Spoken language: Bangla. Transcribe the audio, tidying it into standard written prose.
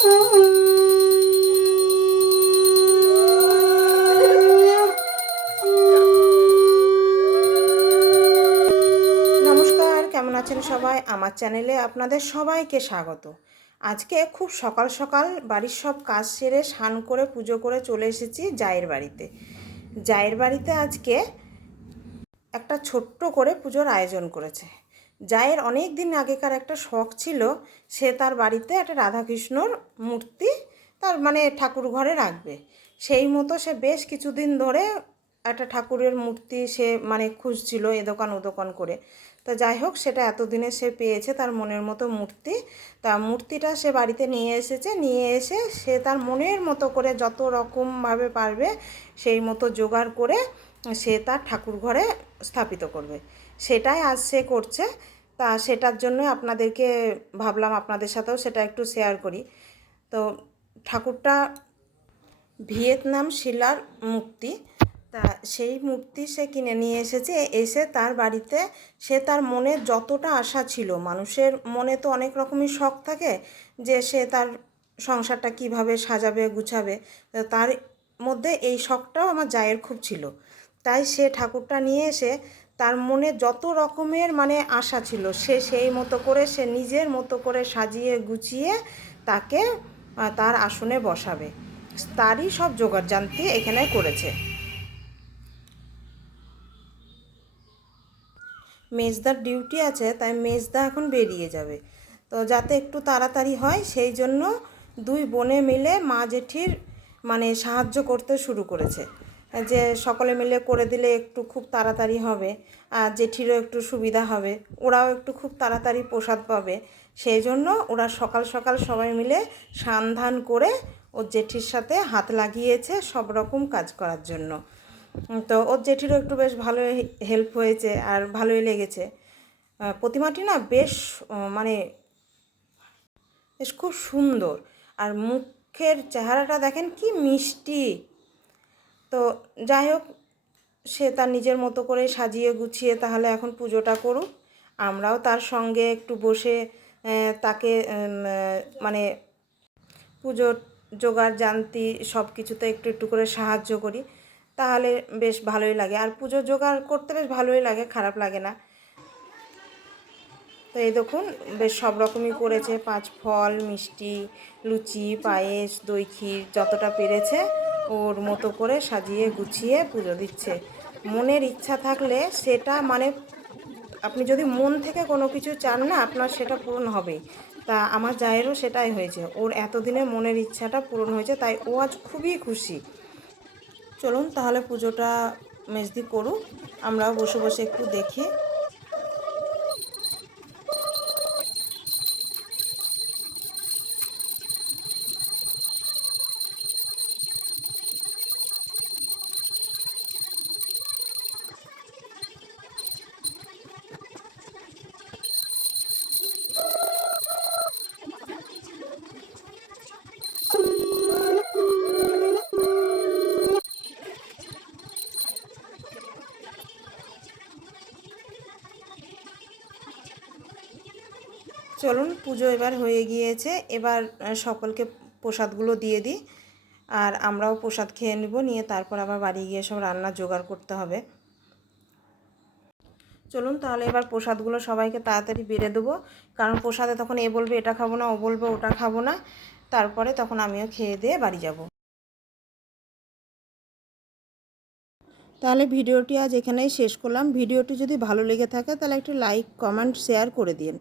নমস্কার, কেমন আছেন সবাই? আমার চ্যানেলে আপনাদের সবাইকে স্বাগত। আজকে খুব সকাল সকাল বাড়ির সব কাজ সেরে স্নান করে পুজো করে চলে এসেছি জায়ের বাড়িতে। জায়ের বাড়িতে আজকে একটা ছোট্ট করে পুজোর আয়োজন করেছে। জায়ের অনেক দিন আগেকার একটা শখ ছিল, সে তার বাড়িতে একটা রাধাকৃষ্ণর মূর্তি তার ঠাকুর ঘরে রাখবে। সেই মতো সে বেশ কিছুদিন ধরে একটা ঠাকুরের মূর্তি সে খুঁজছিল এ দোকান ও দোকান করে। তো যাই হোক, সেটা এতদিনে সে পেয়েছে তার মনের মতো মূর্তি। তা মূর্তিটা সে বাড়িতে নিয়ে এসেছে, নিয়ে এসে সে তার মনের মতো করে যত রকমভাবে পারবে সেই মতো জোগাড় করে সে তার ঠাকুর ঘরে স্থাপিত করবে। সেটাই আজ সে করছে। তা সেটার জন্য আপনাদেরকে ভাবলাম আপনাদের সাথেও সেটা একটু শেয়ার করি। তো ঠাকুরটা ভিয়েতনাম শিলার মূর্তি। তা সেই মূর্তি সে কিনে নিয়ে এসেছে, এসে তার বাড়িতে সে তার মনে যতটা আশা ছিল, মানুষের মনে তো অনেক রকমই শখ থাকে যে সে তার সংসারটা কিভাবে সাজাবে গুছাবে, তার মধ্যে এই শখটাও আমার জায়ের খুব ছিল। তাই সে ঠাকুরটা নিয়ে এসে তার মনে যত রকমের আশা ছিল সে সেই মতো করে সে নিজের মতো করে সাজিয়ে গুছিয়ে তাকে তার আসনে বসাবে, তারই সব জোগাড়যন্ত্র এখানে করেছে। মেজদার ডিউটি আছে, তাই মেজদা এখন বেরিয়ে যাবে। তো যাতে একটু তাড়াতাড়ি হয় সেই জন্য দুই বোনে মিলে মা জেঠির সাহায্য করতে শুরু করেছে, যে সকলে মিলে করে দিলে একটু খুব তাড়াতাড়ি হবে আর জেঠিরও একটু সুবিধা হবে, ওরাও একটু খুব তাড়াতাড়ি প্রসাদ পাবে। সেই জন্য ওরা সকাল সকাল সবাই মিলে সান্ধান করে ওর জেঠির সাথে হাত লাগিয়েছে সব রকম কাজ করার জন্য। তো ওর জেঠিরও একটু বেশ ভালোই হেল্প হয়েছে আর ভালোই লেগেছে। প্রতিমাটি না বেশ বেশ খুব সুন্দর, আর মুখের চেহারাটা দেখেন কি মিষ্টি। তো যাই হোক, সে তার নিজের মতো করে সাজিয়ে গুছিয়ে তাহলে এখন পুজোটা করুক, আমরাও তার সঙ্গে একটু বসে তাকে পুজোর জোগাড় জান্তি সব কিছুতে একটু একটু করে সাহায্য করি, তাহলে বেশ ভালোই লাগে। আর পুজোর জোগাড় করতে বেশ ভালোই লাগে, খারাপ লাগে না। তো এই দেখুন, বেশ সব রকমই করেছে, 5 ফল, মিষ্টি, লুচি, পায়েস, দই ক্ষীর যতটা পেরেছে ওর মতো করে সাজিয়ে গুছিয়ে পুজো দিচ্ছে। মনের ইচ্ছা থাকলে সেটা আপনি যদি মন থেকে কোনো কিছু চান না, আপনার সেটা পূরণ হবেই। তা আমার জায়েরও সেটাই হয়েছে, ওর এতদিনের মনের ইচ্ছাটা পূরণ হয়েছে, তাই ও আজ খুবই খুশি। চলুন তাহলে পুজোটা মেজদি করুক, আমরাও বসে বসে একটু দেখি। চলুন, পুজো এবার হয়ে গিয়েছে, এবার সকলকে প্রসাদগুলো দিয়ে দিই, আর আমরাও প্রসাদ খেয়ে নেব, নিয়ে তারপর আবার বাড়ি গিয়ে সব রান্না জোগাড় করতে হবে। চলুন তাহলে এবার প্রসাদগুলো সবাইকে তাড়াতাড়ি বেড়ে দেবো, কারণ প্রসাদে তখন এ বলবে এটা খাবো না, ও বলবে ওটা খাবো না, তারপরে তখন আমিও খেয়ে দিয়ে বাড়ি যাব। তাহলে ভিডিওটি আজ এখানেই শেষ করলাম। ভিডিওটি যদি ভালো লেগে থাকে তাহলে একটু লাইক, কমেন্ট, শেয়ার করে দিন।